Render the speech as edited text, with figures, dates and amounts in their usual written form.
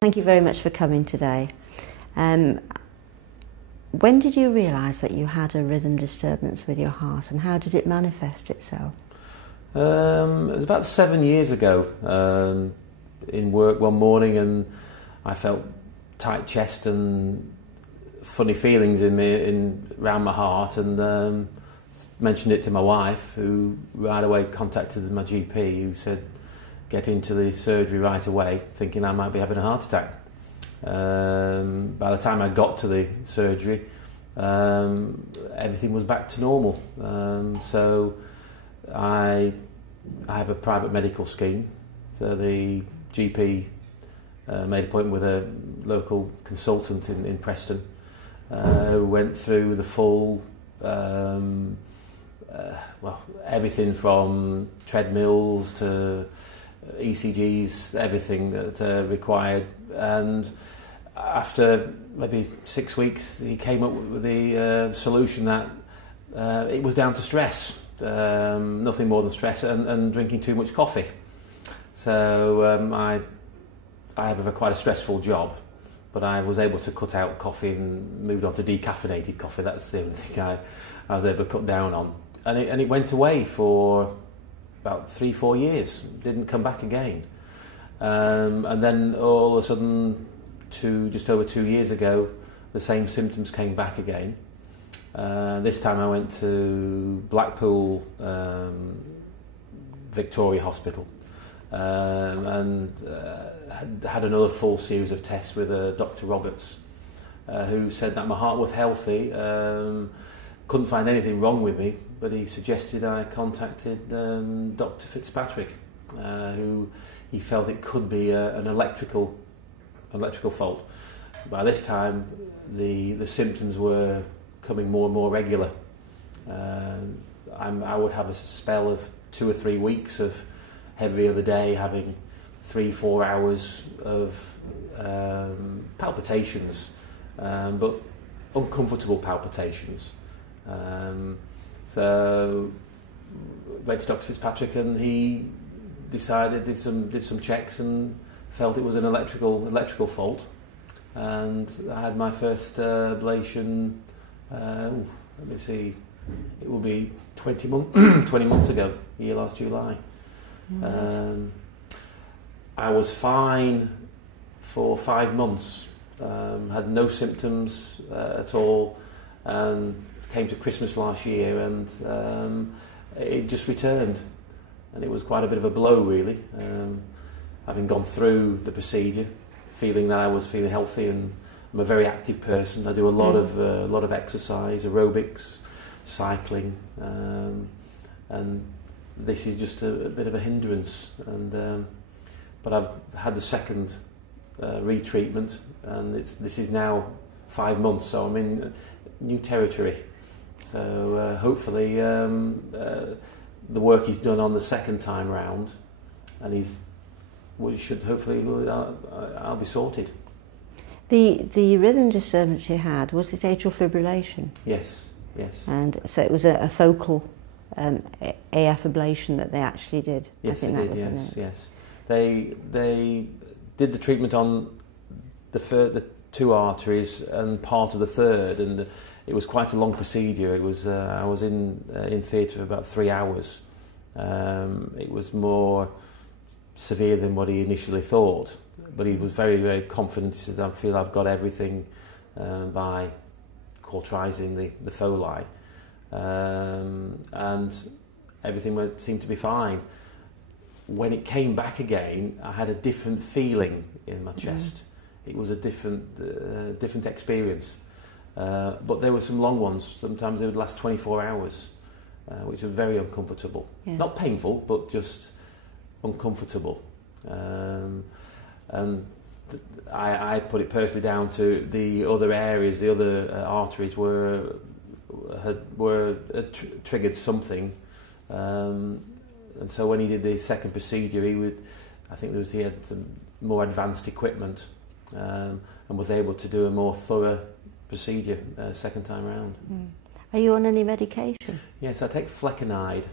Thank you very much for coming today. When did you realise that you had a rhythm disturbance with your heart, and how did it manifest itself? It was about 7 years ago, in work one morning, and I felt tight chest and funny feelings around my heart, and mentioned it to my wife, who right away contacted my GP, who said get into the surgery right away, thinking I might be having a heart attack. By the time I got to the surgery, everything was back to normal. So I have a private medical scheme. So the GP made an appointment with a local consultant in Preston, who went through the full, everything from treadmills to ECGs, everything that required. And after maybe 6 weeks, he came up with the solution that it was down to stress, nothing more than stress, and drinking too much coffee. So I have quite a stressful job, but I was able to cut out coffee and moved on to decaffeinated coffee. That's the only thing I was able to cut down on. And it went away for about 3-4 years, didn't come back again. And then all of a sudden, just over 2 years ago, the same symptoms came back again. This time I went to Blackpool Victoria Hospital, and had another full series of tests with Dr. Roberts, who said that my heart was healthy, couldn't find anything wrong with me, but he suggested I contacted Dr. Fitzpatrick, who he felt it could be an electrical fault. By this time, the symptoms were becoming more and more regular. I would have a spell of 2 or 3 weeks of every other day having 3-4 hours of palpitations, but uncomfortable palpitations. So went to Dr. Fitzpatrick, and he decided, did some checks and felt it was an electrical fault. And I had my first ablation, let me see, it will be 20 months ago, last July. I was fine for 5 months, had no symptoms at all, and came to Christmas last year, and it just returned, and it was quite a bit of a blow, really, having gone through the procedure, feeling that I was feeling healthy, and I'm a very active person. I do a lot of exercise, aerobics, cycling, and this is just a bit of a hindrance. And but I've had the second retreatment, and this is now 5 months, so I'm in new territory. So hopefully the work is done on the second time round, and I'll be sorted. The rhythm disturbance you had, was it atrial fibrillation? Yes. And so it was a focal AF ablation that they actually did. Yes, they did. Yes. They did the treatment on the 2 arteries and part of the third, and it was quite a long procedure. It was I was in theatre for about 3 hours. It was more severe than what he initially thought, but he was very, very confident. He says, I feel I've got everything by cauterizing the foli, and everything seemed to be fine. When it came back again, I had a different feeling in my chest. It was a different experience, but there were some long ones. Sometimes they would last 24 hours, which was very uncomfortable. Yeah. Not painful, but just uncomfortable. And I put it personally down to the other areas, the other arteries triggered something. And so when he did the second procedure, he had some more advanced equipment, and was able to do a more thorough procedure second time round. Are you on any medication? Yes, I take flecainide.